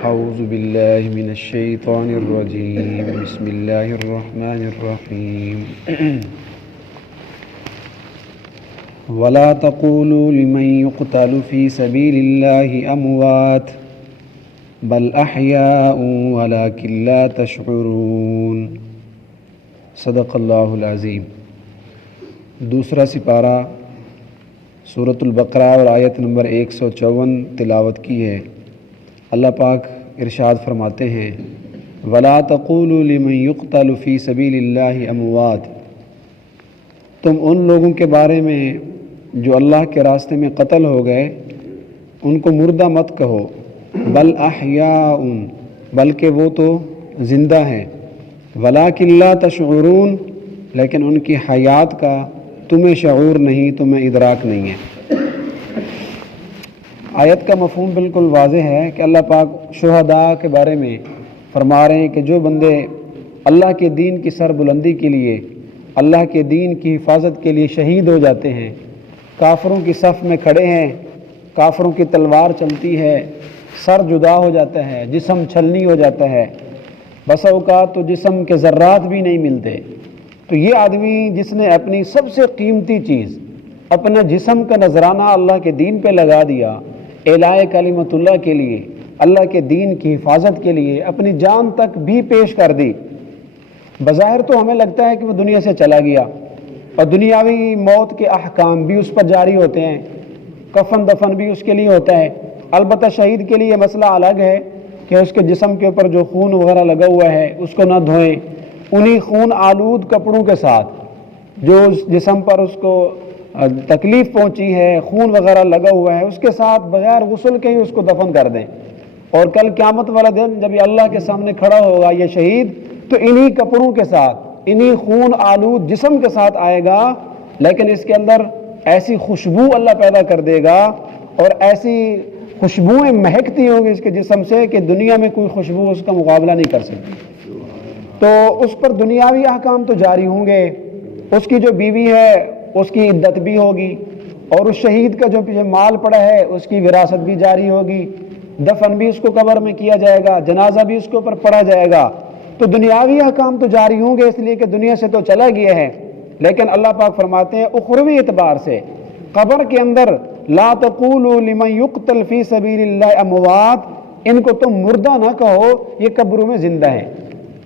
أعوذ بالله من الشيطان الرجيم بسم الله الرحمن الرحيم ولا تقولوا لمن يقتل في سبيل الله أموات بل أحياء ولكن لا تشعرون صدق اللہ العظیم۔ دوسرا سپارہ سورۃ البقرہ اور آیت نمبر 154 تلاوت کی ہے۔ اللہ پاک ارشاد فرماتے ہیں وَلَا تَقُولُوا لِمَن يُقْتَلُ فِي سَبِيلِ اللَّهِ أَمْوَاتٌ، تم ان لوگوں کے بارے میں جو اللہ کے راستے میں قتل ہو گئے ان کو مردہ مت کہو، بل احیاء، بلکہ وہ تو زندہ ہیں، وَلَٰكِن لَا تَشْعُرُونَ، لیکن ان کی حیات کا تمہیں شعور نہیں، تمہیں ادراک نہیں ہے۔ آیت کا مفہوم بالکل واضح ہے کہ اللہ پاک شہداء کے بارے میں فرما رہے ہیں کہ جو بندے اللہ کے دین کی سربلندی کے لیے، اللہ کے دین کی حفاظت کے لیے شہید ہو جاتے ہیں، کافروں کی صف میں کھڑے ہیں، کافروں کی تلوار چلتی ہے، سر جدا ہو جاتا ہے، جسم چھلنی ہو جاتا ہے، بسا اوقات تو جسم کے ذرات بھی نہیں ملتے، تو یہ آدمی جس نے اپنی سب سے قیمتی چیز اپنا جسم کا نذرانہ اللہ کے دین پہ لگا دیا، اعلاء کلمت اللہ کے لیے، اللہ کے دین کی حفاظت کے لیے اپنی جان تک بھی پیش کر دی، بظاہر تو ہمیں لگتا ہے کہ وہ دنیا سے چلا گیا اور دنیاوی موت کے احکام بھی اس پر جاری ہوتے ہیں، کفن دفن بھی اس کے لیے ہوتا ہے۔ البتہ شہید کے لیے مسئلہ الگ ہے کہ اس کے جسم کے اوپر جو خون وغیرہ لگا ہوا ہے اس کو نہ دھوئیں، انہی خون آلود کپڑوں کے ساتھ جو اس جسم پر اس کو تکلیف پہنچی ہے، خون وغیرہ لگا ہوا ہے، اس کے ساتھ بغیر غسل کے ہی اس کو دفن کر دیں، اور کل قیامت والا دن جب یہ اللہ کے سامنے کھڑا ہوگا یہ شہید تو انہی کپڑوں کے ساتھ، انہی خون آلود جسم کے ساتھ آئے گا، لیکن اس کے اندر ایسی خوشبو اللہ پیدا کر دے گا اور ایسی خوشبوئیں مہکتی ہوں گی اس کے جسم سے کہ دنیا میں کوئی خوشبو اس کا مقابلہ نہیں کر سکتی۔ تو اس پر دنیاوی احکام تو جاری ہوں گے، اس کی جو بیوی ہے اس کی عدت بھی ہوگی، اور اس شہید کا جو پیچھے مال پڑا ہے اس کی وراثت بھی جاری ہوگی، دفن بھی اس کو قبر میں کیا جائے گا، جنازہ بھی اس کے اوپر پڑھا جائے گا، تو دنیاوی احکام تو جاری ہوں گے، اس لیے کہ دنیا سے تو چلا گیا ہے۔ لیکن اللہ پاک فرماتے ہیں اخروی اعتبار سے قبر کے اندر لا تقولوا لمن يقتل فی سبیل اللہ اموات، ان کو تم مردہ نہ کہو، یہ قبروں میں زندہ ہیں۔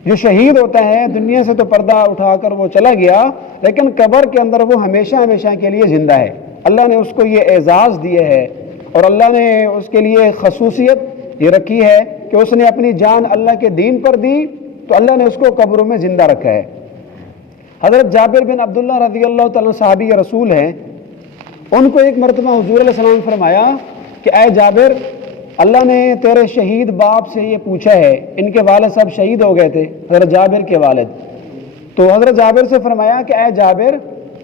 جو شہید ہوتا ہے دنیا سے تو پردہ اٹھا کر وہ چلا گیا، لیکن قبر کے اندر وہ ہمیشہ ہمیشہ کے لیے زندہ ہے۔ اللہ نے اس کو یہ اعزاز دیے ہے اور اللہ نے اس کے لیے خصوصیت یہ رکھی ہے کہ اس نے اپنی جان اللہ کے دین پر دی تو اللہ نے اس کو قبروں میں زندہ رکھا ہے۔ حضرت جابر بن عبداللہ رضی اللہ تعالیٰ صحابی رسول ہیں، ان کو ایک مرتبہ حضور علیہ السلام فرمایا کہ اے جابر، اللہ نے تیرے شہید باپ سے یہ پوچھا ہے، ان کے والد صاحب شہید ہو گئے تھے، حضرت جابر کے والد، تو حضرت جابر سے فرمایا کہ اے جابر،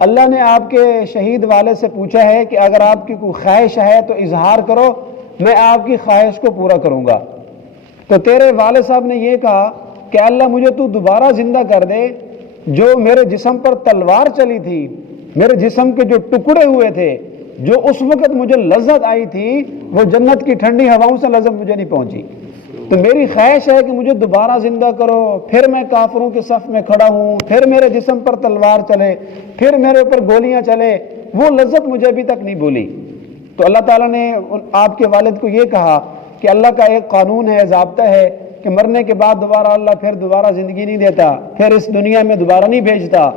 اللہ نے آپ کے شہید والد سے پوچھا ہے کہ اگر آپ کی کوئی خواہش ہے تو اظہار کرو، میں آپ کی خواہش کو پورا کروں گا۔ تو تیرے والد صاحب نے یہ کہا کہ اللہ مجھے تو دوبارہ زندہ کر دے، جو میرے جسم پر تلوار چلی تھی، میرے جسم کے جو ٹکڑے ہوئے تھے، جو اس وقت مجھے لذت آئی تھی، وہ جنت کی ٹھنڈی ہواؤں سے لذت مجھے نہیں پہنچی، تو میری خواہش ہے کہ مجھے دوبارہ زندہ کرو، پھر میں کافروں کے صف میں کھڑا ہوں، پھر میرے جسم پر تلوار چلے، پھر میرے اوپر گولیاں چلے، وہ لذت مجھے ابھی تک نہیں بھولی۔ تو اللہ تعالیٰ نے آپ کے والد کو یہ کہا کہ اللہ کا ایک قانون ہے، ضابطہ ہے کہ مرنے کے بعد دوبارہ اللہ پھر دوبارہ زندگی نہیں دیتا، پھر اس دنیا میں دوبارہ نہیں بھیجتا۔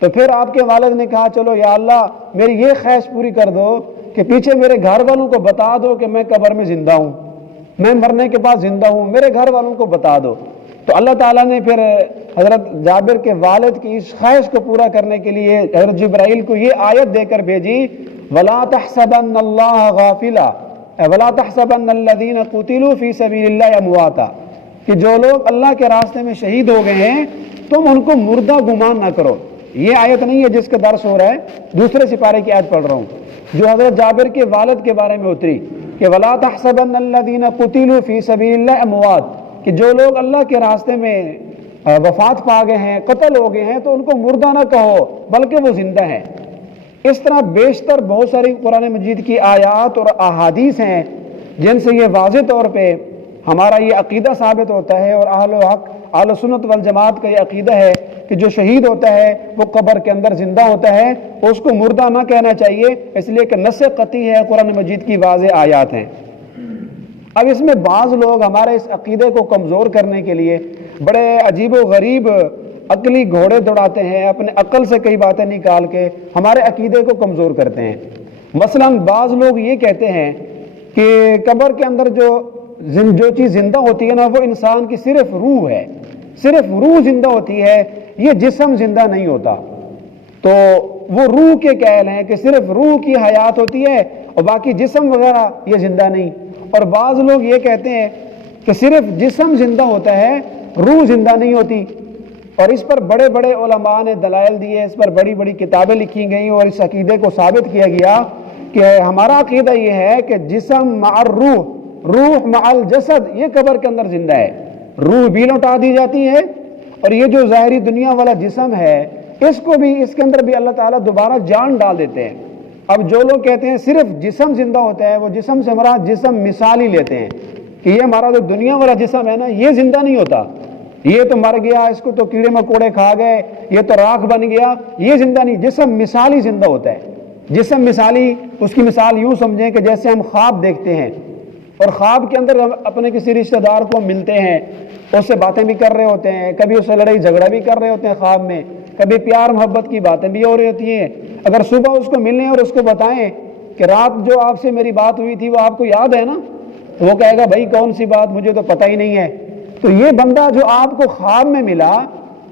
تو پھر آپ کے والد نے کہا چلو یا اللہ میری یہ خواہش پوری کر دو کہ پیچھے میرے گھر والوں کو بتا دو کہ میں قبر میں زندہ ہوں، میں مرنے کے بعد زندہ ہوں، میرے گھر والوں کو بتا دو۔ تو اللہ تعالیٰ نے پھر حضرت جابر کے والد کی اس خواہش کو پورا کرنے کے لیے حضرت جبرائیل کو یہ آیت دے کر بھیجی وَلَا تَحْسَبَنَّ اللَّهَ غَافِلًا وَلَا تَحْسَبَنَّ الَّذِينَ قُتِلُوا فِي سَبِيلِ اللَّهِ أَمْوَاتًا، کہ جو لوگ اللہ کے راستے میں شہید ہو گئے ہیں تم ان کو مردہ گمان نہ کرو۔ یہ آیت نہیں ہے جس کا درس ہو رہا ہے، دوسرے سپارے کی آیت پڑھ رہا ہوں جو حضرت جابر کے والد کے بارے میں اتری کہ وَلَا تَحْسَبَنَّ الَّذِينَ قُتِلُوا فِي سَبِيلِ اللَّهِ أَمْوَاتًا، کہ جو لوگ اللہ کے راستے میں وفات پا گئے ہیں، قتل ہو گئے ہیں، تو ان کو مردہ نہ کہو بلکہ وہ زندہ ہیں۔ اس طرح بیشتر بہت ساری قرآن مجید کی آیات اور احادیث ہیں جن سے یہ واضح طور پہ ہمارا یہ عقیدہ ثابت ہوتا ہے اور اہل سنت والجماعت کا یہ عقیدہ ہے کہ جو شہید ہوتا ہے وہ قبر کے اندر زندہ ہوتا ہے، اس کو مردہ نہ کہنا چاہیے، اس لیے کہ نص قطعی ہے، قرآن مجید کی واضح آیات ہیں۔ اب اس میں بعض لوگ ہمارے اس عقیدے کو کمزور کرنے کے لیے بڑے عجیب و غریب عقلی گھوڑے دوڑاتے ہیں، اپنے عقل سے کئی باتیں نکال کے ہمارے عقیدے کو کمزور کرتے ہیں۔ مثلا بعض لوگ یہ کہتے ہیں کہ قبر کے اندر جو چیز زندہ ہوتی ہے نا، وہ انسان کی صرف روح ہے، صرف روح زندہ ہوتی ہے، یہ جسم زندہ نہیں ہوتا۔ تو وہ روح کے قائل ہیں کہ صرف روح کی حیات ہوتی ہے اور باقی جسم وغیرہ یہ زندہ نہیں۔ اور بعض لوگ یہ کہتے ہیں کہ صرف جسم زندہ ہوتا ہے، روح زندہ نہیں ہوتی، اور اس پر بڑے بڑے علماء نے دلائل دیے، اس پر بڑی بڑی کتابیں لکھی گئیں اور اس عقیدے کو ثابت کیا گیا کہ ہمارا عقیدہ یہ ہے کہ جسم مع الروح، روح مع الجسد، یہ قبر کے اندر زندہ ہے، روح بھی لوٹا دی جاتی ہے، اور یہ جو ظاہری دنیا والا جسم ہے اس کو بھی، اس کے اندر بھی اللہ تعالیٰ دوبارہ جان ڈال دیتے ہیں۔ اب جو لوگ کہتے ہیں صرف جسم زندہ ہوتا ہے، وہ جسم سے مراد جسم مثالی لیتے ہیں کہ یہ ہمارا جو دنیا والا جسم ہے نا، یہ زندہ نہیں ہوتا، یہ تو مر گیا، اس کو تو کیڑے مکوڑے کھا گئے، یہ تو راکھ بن گیا، یہ زندہ نہیں، جسم مثالی زندہ ہوتا ہے۔ جسم مثالی، اس کی مثال یوں سمجھیں کہ جیسے ہم خواب دیکھتے ہیں اور خواب کے اندر اپنے کسی رشتہ دار کو ملتے ہیں، اس سے باتیں بھی کر رہے ہوتے ہیں، کبھی اس سے لڑائی جھگڑا بھی کر رہے ہوتے ہیں خواب میں، کبھی پیار محبت کی باتیں بھی ہو رہی ہوتی ہیں۔ اگر صبح اس کو ملیں اور اس کو بتائیں کہ رات جو آپ سے میری بات ہوئی تھی وہ آپ کو یاد ہے نا، تو وہ کہے گا بھائی کون سی بات، مجھے تو پتہ ہی نہیں ہے۔ تو یہ بندہ جو آپ کو خواب میں ملا،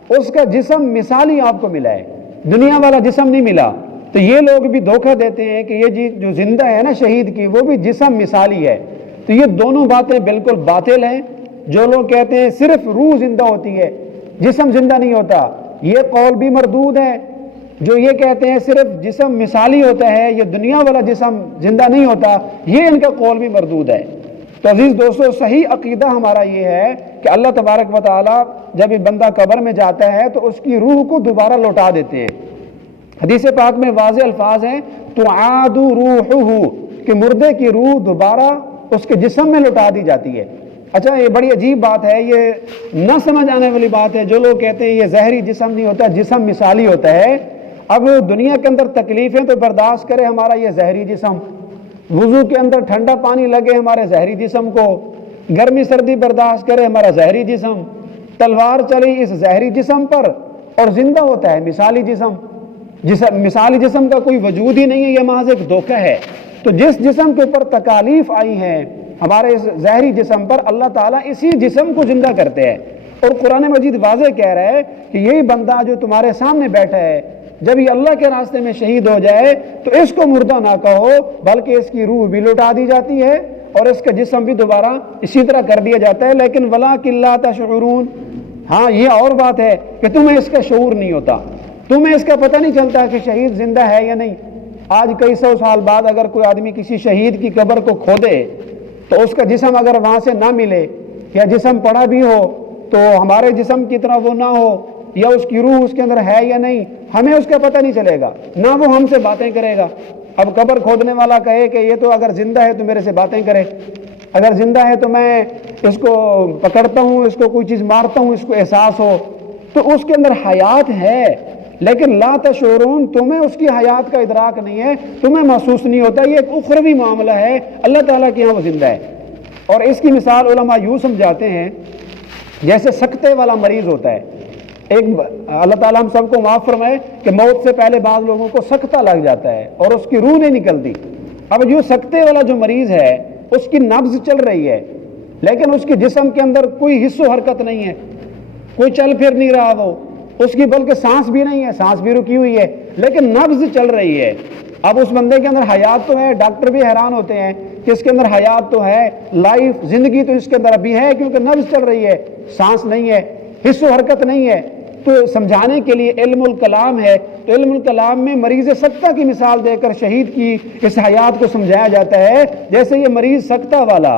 اس کا جسم مثالی آپ کو ملا ہے، دنیا والا جسم نہیں ملا۔ تو یہ لوگ بھی دھوکہ دیتے ہیں کہ یہ جو زندہ ہے نا شہید کی، وہ بھی جسم مثالی ہے۔ تو یہ دونوں باتیں بالکل باطل ہیں۔ جو لوگ کہتے ہیں صرف روح زندہ ہوتی ہے، جسم زندہ نہیں ہوتا، یہ قول بھی مردود ہے۔ جو یہ کہتے ہیں صرف جسم مثالی ہوتا ہے، یہ دنیا والا جسم زندہ نہیں ہوتا، یہ ان کا قول بھی مردود ہے۔ تو عزیز دوستو، صحیح عقیدہ ہمارا یہ ہے کہ اللہ تبارک و تعالیٰ جب یہ بندہ قبر میں جاتا ہے تو اس کی روح کو دوبارہ لوٹا دیتے ہیں۔ حدیث پاک میں واضح الفاظ ہیں تعاد روحہ، کہ مردے کی روح دوبارہ اس کے جسم میں لوٹا دی جاتی ہے۔ اچھا، یہ بڑی عجیب بات ہے، یہ نہ سمجھ آنے والی بات ہے۔ جو لوگ کہتے ہیں یہ ظاہری جسم نہیں ہوتا، جسم مثالی ہوتا ہے، اب دنیا کے اندر تکلیفیں تو برداشت کرے ہمارا یہ ظاہری جسم، وضو کے اندر ٹھنڈا پانی لگے ہمارے ظاہری جسم کو، گرمی سردی برداشت کرے ہمارا ظاہری جسم، تلوار چلی اس ظاہری جسم پر، اور زندہ ہوتا ہے مثالی جسم۔ مثالی جسم کا کوئی وجود ہی نہیں ہے، یہ محض ایک دھوکہ ہے۔ تو جس جسم کے اوپر تکالیف آئی ہیں ہمارے اس ظاہری جسم پر، اللہ تعالیٰ اسی جسم کو زندہ کرتے ہیں۔ اور قرآن مجید واضح کہہ رہا ہے کہ یہی بندہ جو تمہارے سامنے بیٹھا ہے، جب یہ اللہ کے راستے میں شہید ہو جائے تو اس کو مردہ نہ کہو، بلکہ اس کی روح بھی لوٹا دی جاتی ہے اور اس کا جسم بھی دوبارہ اسی طرح کر دیا جاتا ہے۔ لیکن وَلَٰكِن لَا تَشْعُرُونَ، ہاں یہ اور بات ہے کہ تمہیں اس کا شعور نہیں ہوتا، تمہیں اس کا پتہ نہیں چلتا کہ شہید زندہ ہے یا نہیں۔ آج کئی سو سال بعد اگر کوئی آدمی کسی شہید کی قبر کو کھودے تو اس کا جسم اگر وہاں سے نہ ملے، یا جسم پڑا بھی ہو تو ہمارے جسم کی طرح وہ نہ ہو، یا اس کی روح اس کے اندر ہے یا نہیں، ہمیں اس کا پتہ نہیں چلے گا، نہ وہ ہم سے باتیں کرے گا۔ اب قبر کھودنے والا کہے کہ یہ تو اگر زندہ ہے تو میرے سے باتیں کرے، اگر زندہ ہے تو میں اس کو پکڑتا ہوں، اس کو کوئی چیز مارتا ہوں، اس کو احساس ہو، تو اس کے اندر حیات ہے، لیکن لا تشعرون، تمہیں اس کی حیات کا ادراک نہیں ہے، تمہیں محسوس نہیں ہوتا، یہ ایک اخروی معاملہ ہے، اللہ تعالیٰ کے یہاں وہ زندہ ہے۔ اور اس کی مثال علماء یوں سمجھاتے ہیں جیسے سکتے والا مریض ہوتا ہے۔ ایک اللہ تعالیٰ ہم سب کو معاف فرمائے کہ موت سے پہلے بعض لوگوں کو سکتہ لگ جاتا ہے اور اس کی روح نہیں نکلتی۔ اب جو سکتے والا جو مریض ہے اس کی نبض چل رہی ہے، لیکن اس کے جسم کے اندر کوئی حص و حرکت نہیں ہے، کوئی چل پھر نہیں رہا، وہ اس کی بلکہ سانس بھی نہیں ہے، سانس بھی رکی ہوئی ہے، لیکن نبض چل رہی ہے۔ اب اس بندے کے اندر حیات تو ہے، ڈاکٹر بھی حیران ہوتے ہیں کہ اس کے اندر حیات تو ہے، لائف زندگی تو اس کے اندر ابھی ہے، کیونکہ نبض چل رہی ہے، سانس نہیں ہے، حص و حرکت نہیں ہے۔ تو سمجھانے کے لیے علم الکلام ہے، تو علم الکلام میں مریض سکتہ کی مثال دے کر شہید کی اس حیات کو سمجھایا جاتا ہے، جیسے یہ مریض سکتہ والا،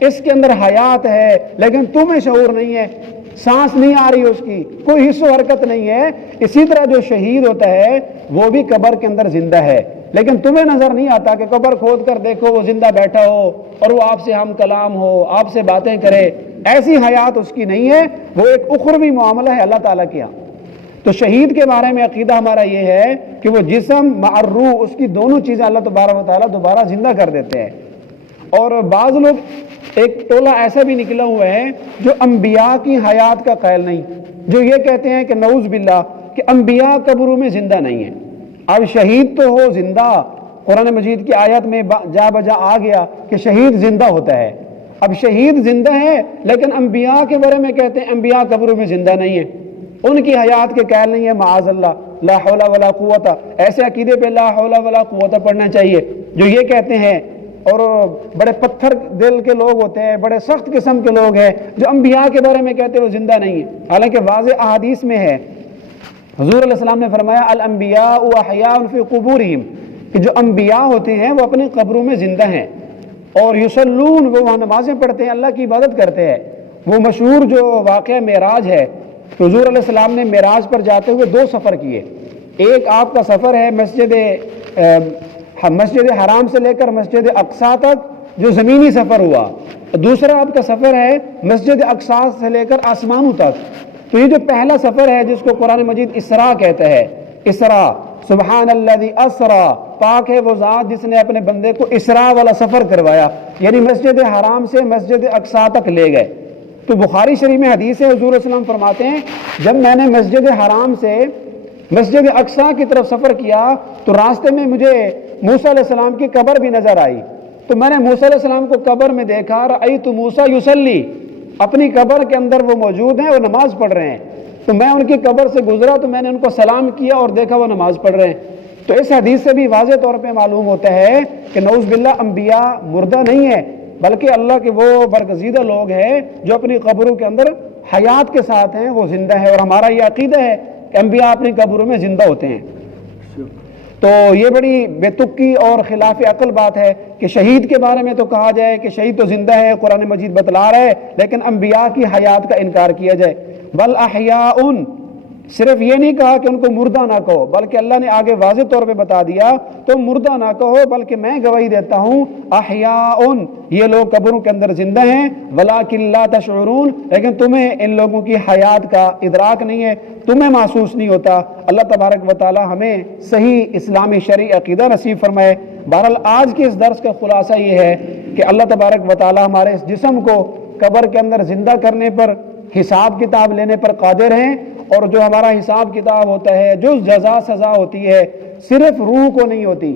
اس کے اندر حیات ہے لیکن تمہیں شعور نہیں ہے، سانس نہیں آ رہی اس کی، کوئی حص و حرکت نہیں ہے۔ اسی طرح جو شہید ہوتا ہے وہ بھی قبر کے اندر زندہ ہے، لیکن تمہیں نظر نہیں آتا کہ قبر کھود کر دیکھو وہ زندہ بیٹھا ہو اور وہ آپ سے ہم کلام ہو، آپ سے باتیں کرے، ایسی حیات اس کی نہیں ہے، وہ ایک اخروی معاملہ ہے اللہ تعالیٰ کے یہاں۔ تو شہید کے بارے میں عقیدہ ہمارا یہ ہے کہ وہ جسم مع الروح، اس کی دونوں چیزیں اللہ تبارک و تعالیٰ دوبارہ زندہ کر دیتے ہیں۔ اور بعض لوگ ایک ٹولہ ایسا بھی نکلا ہوا ہے جو انبیاء کی حیات کا قائل نہیں، جو یہ کہتے ہیں کہ نعوذ باللہ کہ انبیاء قبروں میں زندہ نہیں ہیں۔ اب شہید تو ہو زندہ، قرآن مجید کی آیت میں جا بجا آ گیا کہ شہید زندہ ہوتا ہے۔ اب شہید زندہ ہے لیکن انبیاء کے بارے میں کہتے ہیں انبیاء قبروں میں زندہ نہیں ہیں، ان کی حیات کے قائل نہیں ہے، معاذ اللہ، لا حول ولا قوت۔ ایسے عقیدے پہ لا حول ولا قوت پڑھنا چاہیے جو یہ کہتے ہیں، اور بڑے پتھر دل کے لوگ ہوتے ہیں، بڑے سخت قسم کے لوگ ہیں جو انبیاء کے بارے میں کہتے ہیں وہ زندہ نہیں ہیں، حالانکہ واضح احادیث میں ہے، حضور علیہ السلام نے فرمایا الانبیاء احیاء فی قبورہم، کہ جو انبیاء ہوتے ہیں وہ اپنی قبروں میں زندہ ہیں، اور یصلون، وہ وہاں نمازیں پڑھتے ہیں، اللہ کی عبادت کرتے ہیں۔ وہ مشہور جو واقعہ معراج ہے، حضور علیہ السلام نے معراج پر جاتے ہوئے 2 سفر کیے۔ ایک آپ کا سفر ہے مسجد حرام سے لے کر مسجد اقصیٰ تک جو زمینی سفر ہوا، دوسرا آپ کا سفر ہے مسجد اقصیٰ سے لے کر آسمانوں تک۔ تو یہ جو پہلا سفر ہے جس کو قرآن مجید اسراء کہتا ہے، اسراء، سبحان الذی اسرا، پاک ہے وہ ذات جس نے اپنے بندے کو اسراء والا سفر کروایا، یعنی مسجد حرام سے مسجد اقصیٰ تک لے گئے۔ تو بخاری شریف میں حدیث ہے، حضور صلی اللہ علیہ وسلم فرماتے ہیں جب میں نے مسجد حرام سے مسجد اقصیٰ کی طرف سفر کیا تو راستے میں مجھے موسیٰ علیہ السلام کی قبر بھی نظر آئی، تو میں نے موسیٰ علیہ السلام کو قبر میں دیکھا، رأیت موسیٰ یصلی، اپنی قبر کے اندر وہ موجود ہیں، وہ نماز پڑھ رہے ہیں، تو میں ان کی قبر سے گزرا تو میں نے ان کو سلام کیا اور دیکھا وہ نماز پڑھ رہے ہیں۔ تو اس حدیث سے بھی واضح طور پہ معلوم ہوتا ہے کہ نعوذ باللہ انبیاء مردہ نہیں ہے، بلکہ اللہ کے وہ برگزیدہ لوگ ہیں جو اپنی قبروں کے اندر حیات کے ساتھ ہیں، وہ زندہ ہے، اور ہمارا یہ عقیدہ ہے کہ انبیاء اپنی قبروں میں زندہ ہوتے ہیں۔ تو یہ بڑی بے تکی اور خلاف عقل بات ہے کہ شہید کے بارے میں تو کہا جائے کہ شہید تو زندہ ہے، قرآن مجید بتلا رہا ہے، لیکن انبیاء کی حیات کا انکار کیا جائے۔ بل احیاء، صرف یہ نہیں کہا کہ ان کو مردہ نہ کہو، بلکہ اللہ نے آگے واضح طور پہ بتا دیا تم مردہ نہ کہو، بلکہ میں گواہی دیتا ہوں احیاء، یہ لوگ قبروں کے اندر زندہ ہیں، ولکن لا تشعرون، لیکن تمہیں ان لوگوں کی حیات کا ادراک نہیں ہے، تمہیں محسوس نہیں ہوتا۔ اللہ تبارک و تعالی ہمیں صحیح اسلامی شرعی عقیدہ نصیب فرمائے۔ بہرحال آج کے اس درس کا خلاصہ یہ ہے کہ اللہ تبارک و تعالی ہمارے اس جسم کو قبر کے اندر زندہ کرنے پر، حساب کتاب لینے پر قادر ہیں، اور جو ہمارا حساب کتاب ہوتا ہے، جو جزا سزا ہوتی ہے، صرف روح کو نہیں ہوتی،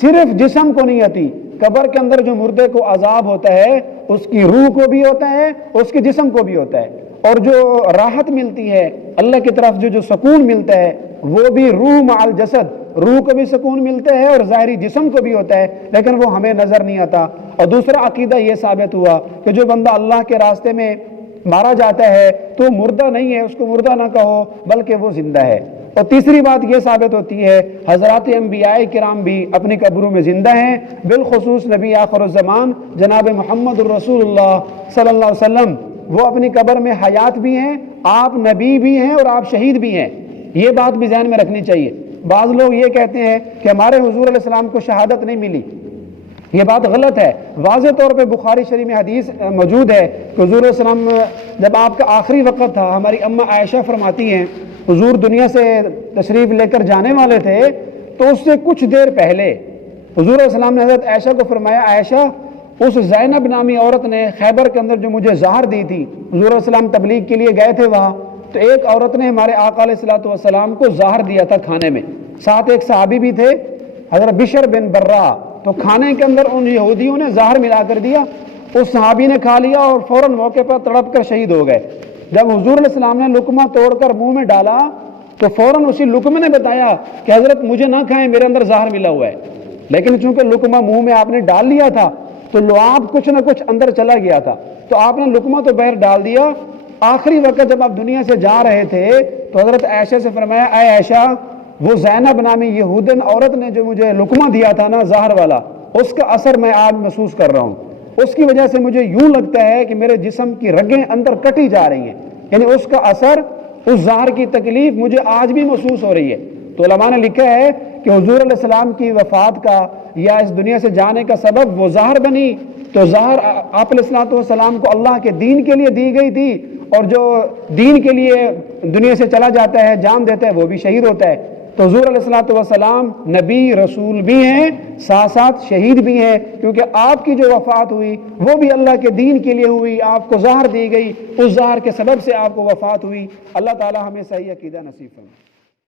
صرف جسم کو نہیں ہوتی، قبر کے اندر جو مردے کو عذاب ہوتا ہے اس کی روح کو بھی ہوتا ہے، اس کے جسم کو بھی ہوتا ہے، اور جو راحت ملتی ہے اللہ کی طرف، جو سکون ملتا ہے وہ بھی روح مع الجسد، روح کو بھی سکون ملتا ہے اور ظاہری جسم کو بھی ہوتا ہے، لیکن وہ ہمیں نظر نہیں آتا۔ اور دوسرا عقیدہ یہ ثابت ہوا کہ جو بندہ اللہ کے راستے میں مارا جاتا ہے تو مردہ نہیں ہے، اس کو مردہ نہ کہو بلکہ وہ زندہ ہے۔ اور تیسری بات یہ ثابت ہوتی ہے حضرات انبیاء کرام بھی اپنی قبروں میں زندہ ہیں، بالخصوص نبی آخر الزمان جناب محمد الرسول اللہ صلی اللہ علیہ وسلم، وہ اپنی قبر میں حیات بھی ہیں، آپ نبی بھی ہیں اور آپ شہید بھی ہیں، یہ بات بھی ذہن میں رکھنی چاہیے۔ بعض لوگ یہ کہتے ہیں کہ ہمارے حضور علیہ السلام کو شہادت نہیں ملی، یہ بات غلط ہے۔ واضح طور پہ بخاری شریف میں حدیث موجود ہے کہ حضور علیہ السلام جب آپ کا آخری وقت تھا، ہماری اماں عائشہ فرماتی ہیں حضور دنیا سے تشریف لے کر جانے والے تھے، تو اس سے کچھ دیر پہلے حضور علیہ السلام نے حضرت عائشہ کو فرمایا، عائشہ اس زینب نامی عورت نے خیبر کے اندر جو مجھے زہر دی تھی، حضور علیہ السلام تبلیغ کے لیے گئے تھے وہاں، تو ایک عورت نے ہمارے آقا علیہ الصلوۃ والسلام کو زہر دیا تھا کھانے میں، ساتھ ایک صحابی بھی تھے حضرت بشر بن برا، تو کھانے کے اندر ان یہودیوں نے زہر ملا کر دیا، اس صحابی نے کھا لیا اور فوراً موقع پر تڑپ کر شہید ہو گئے۔ جب حضور علیہ السلام نے لقمہ توڑ کر منہ میں ڈالا تو فوراً اسی لقمے نے بتایا کہ حضرت مجھے نہ کھائیں، میرے اندر زہر ملا ہوا ہے، لیکن چونکہ لقمہ منہ میں آپ نے ڈال لیا تھا تو لعاب کچھ نہ کچھ اندر چلا گیا تھا، تو آپ نے لقمہ تو باہر ڈال دیا۔ آخری وقت جب آپ دنیا سے جا رہے تھے تو حضرت عائشہ سے فرمایا، اے عائشہ، وہ زینب نامی یہودن عورت نے جو مجھے لقمہ دیا تھا نا زہر والا، اس کا اثر میں آج محسوس کر رہا ہوں، اس کی وجہ سے مجھے یوں لگتا ہے کہ میرے جسم کی رگیں اندر کٹی جا رہی ہیں، یعنی اس کا اثر، اس زہر کی تکلیف مجھے آج بھی محسوس ہو رہی ہے۔ تو علماء نے لکھا ہے کہ حضور علیہ السلام کی وفات کا یا اس دنیا سے جانے کا سبب وہ زہر بنی، تو زہر آپ علیہ السلام کو اللہ کے دین کے لیے دی گئی تھی، اور جو دین کے لیے دنیا سے چلا جاتا ہے، جان دیتا ہے، وہ بھی شہید ہوتا ہے۔ تو حضور علیہ السلام نبی رسول بھی ہیں، ساتھ ساتھ شہید بھی ہیں، کیونکہ آپ کی جو وفات ہوئی وہ بھی اللہ کے دین کے لیے ہوئی، آپ کو زہر دی گئی، اس زہر کے سبب سے آپ کو وفات ہوئی۔ اللہ تعالی ہمیں صحیح عقیدہ نصیب فرمائے۔